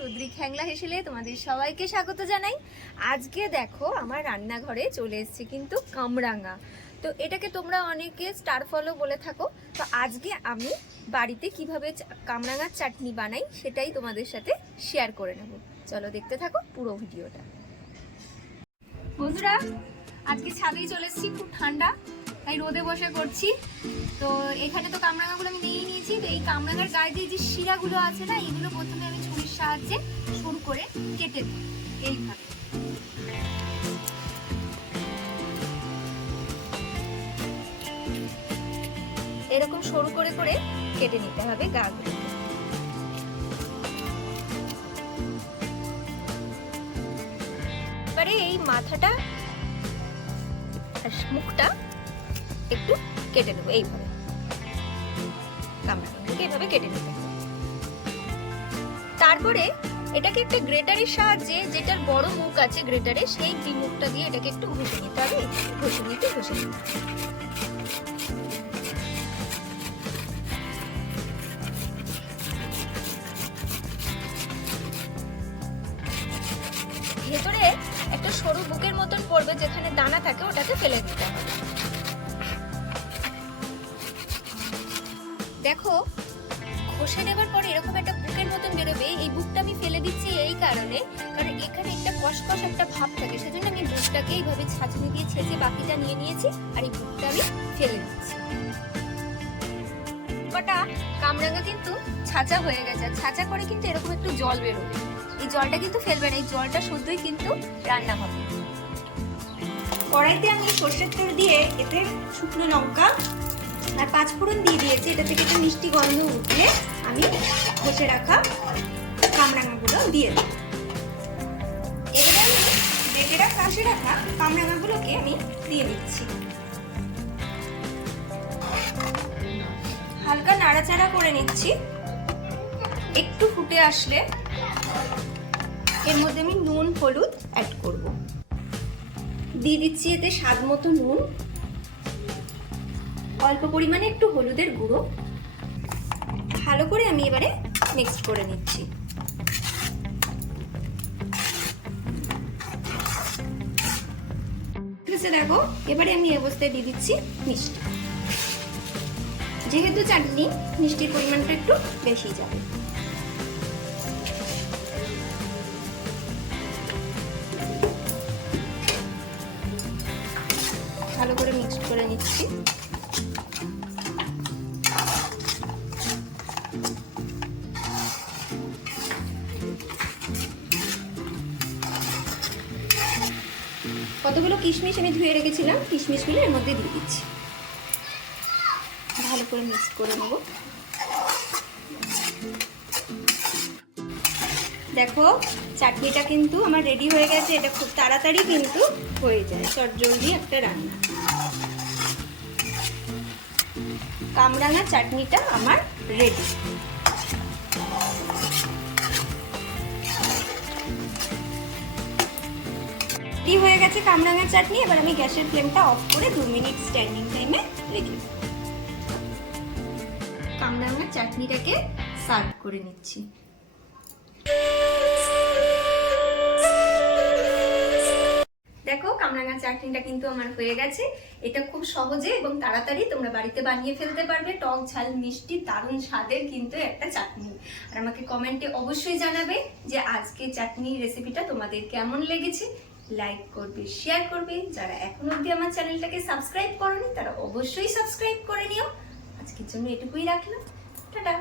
Rodri খ্যাংলা হেসেলে তোমাদের সবাইকে স্বাগত জানাই। আজকে দেখো, আমার রান্নাঘরে চলে এসেছে কিন্তু কামরাঙা। তো এটাকে তোমরা অনেকে স্টার ফলো বলে থাকো। তো আজকে আমি বাড়িতে কীভাবে কামরাঙার চাটনি বানাই সেটাই তোমাদের সাথে শেয়ার করে নেব। চলো দেখতে থাকো পুরো ভিডিওটা। বন্ধুরা, আজকে ছাদেই চলে এসেছি, খুব ঠান্ডা, তাই রোদে বসে করছি তো এখানে তো কামরাঙাগুলো আমি নিয়ে নিয়েছি। তো এই কামরাঙার গায়ে যে শিরাগুলো আছে না, এগুলো প্রথমে আমি ছুরির সাহায্যে সরু করে কেটে দিই এইভাবে। এরকম সরু করে করে কেটে নিতে হবে গাগুলো। এবারে এই মাথাটা আর মুখটা একটু কেটে দেবো এইভাবে। এইভাবে কেটে নিতে তারপরে এটাকে একটা গ্রেটারের সাহায্যে, যেটার বড় মুখ আছে গ্রেটারে, সেই মুখটা দিয়ে এটাকে একটু ঘষে নিতে হবে, ঘষে নিতে ঘষে নিতে ভেতরে একটা সরু বুকের মতন পড়বে, যেখানে দানা থাকে, ওটাকে ফেলে দিতে হবে। দেখো, ঘষে নেবার পরে এরকম একটা বুকের মতন বেরোবে, এই বুকটা আমি ফেলে দিচ্ছি এই কারণে, কারণ এখানে একটা কসকস একটা ভাব থাকে, সেজন্য আমি বুকটাকে এইভাবে ছাঁচনি দিয়ে ছেঁচে বাকিটা নিয়ে নিয়েছি, আর এই বুকটা আমি ফেলে দিচ্ছি। কটা কামরাঙা কিন্তু ছাঁচা হয়ে গেছে, আর ছাঁচা করে কিন্তু এরকম একটু জল বেরোবে। এই জলটা কিন্তু ফেলবে না, এই জলটা শুদ্ধই কিন্তু রান্না হবে। কড়াইতে আমি সর্ষের তেল দিয়ে এতে শুকনো লঙ্কা আর পাঁচ পাঁচফোড়ন দিয়ে দিয়েছি। এটা থেকে একটু মিষ্টি গন্ধ উঠলে আমি ঘষে রাখা কামরাঙাগুলো দিয়ে দেব। এবারে আমি বেটে রাখা, কাশে রাখা কামরাঙাগুলোকে আমি দিয়ে দিচ্ছি। হালকা নাড়াচাড়া করে নিচ্ছি। একটু ফুটে আসলে এর মধ্যে আমি নুন, হলুদ অ্যাড করব। দিয়ে দিচ্ছি এতে স্বাদ মতো নুন। অল্প পরিমাণে একটু হলুদের গুঁড়ো। ভালো করে আমি এবারে মিক্সড করে নিচ্ছি। দেখো, এবারে আমি অবস্থায় দিয়ে দিচ্ছি মিষ্টি। যেহেতু চাটনি, মিষ্টির পরিমাণটা একটু বেশি যাবে। ভালো করে মিক্সড করে নিচ্ছি। কতগুলো কিশমিশ আমি ধুয়ে রেখেছিলাম? কিশমিশগুলো এর মধ্যে দিয়ে দিচ্ছি। ভালো করে মিক্স করে নেব। দেখো, চাটনিটা কিন্তু আমার রেডি হয়ে গেছে। এটা খুব তাড়াতাড়ি কিন্তু হয়ে যায়। চটজলদি একটা রান্না। কামরাঙা চাটনিটা আমার রেডি রেডি হয়ে গেছে কামরাঙা চাটনি, এবার আমি গ্যাসের ফ্লেমটা অফ করে দু মিনিট স্ট্যান্ডিং টাইমে রেখে দেবো কামরাঙার চাটনিটাকে সার্ভ করে নিচ্ছি। দেখো কামরাঙা চাটনিটা কিন্তু আমার হয়ে গেছে। এটা খুব সহজে এবং তাড়াতাড়ি তোমরা বাড়িতে বানিয়ে ফেলতে পারবে। টক ঝাল, মিষ্টি, দারুণ স্বাদের কিন্তু একটা চাটনি। আর আমাকে কমেন্টে অবশ্যই জানাবে যে আজকে চাটনির রেসিপিটা তোমাদের কেমন লেগেছে। লাইক করবে শেয়ার করবে। যারা এখন অবধি আমার চ্যানেলটাকে সাবস্ক্রাইব করনি, তারা অবশ্যই সাবস্ক্রাইব করে নিও। আজকের জন্য এটুকুই রাখলাম। টাটা।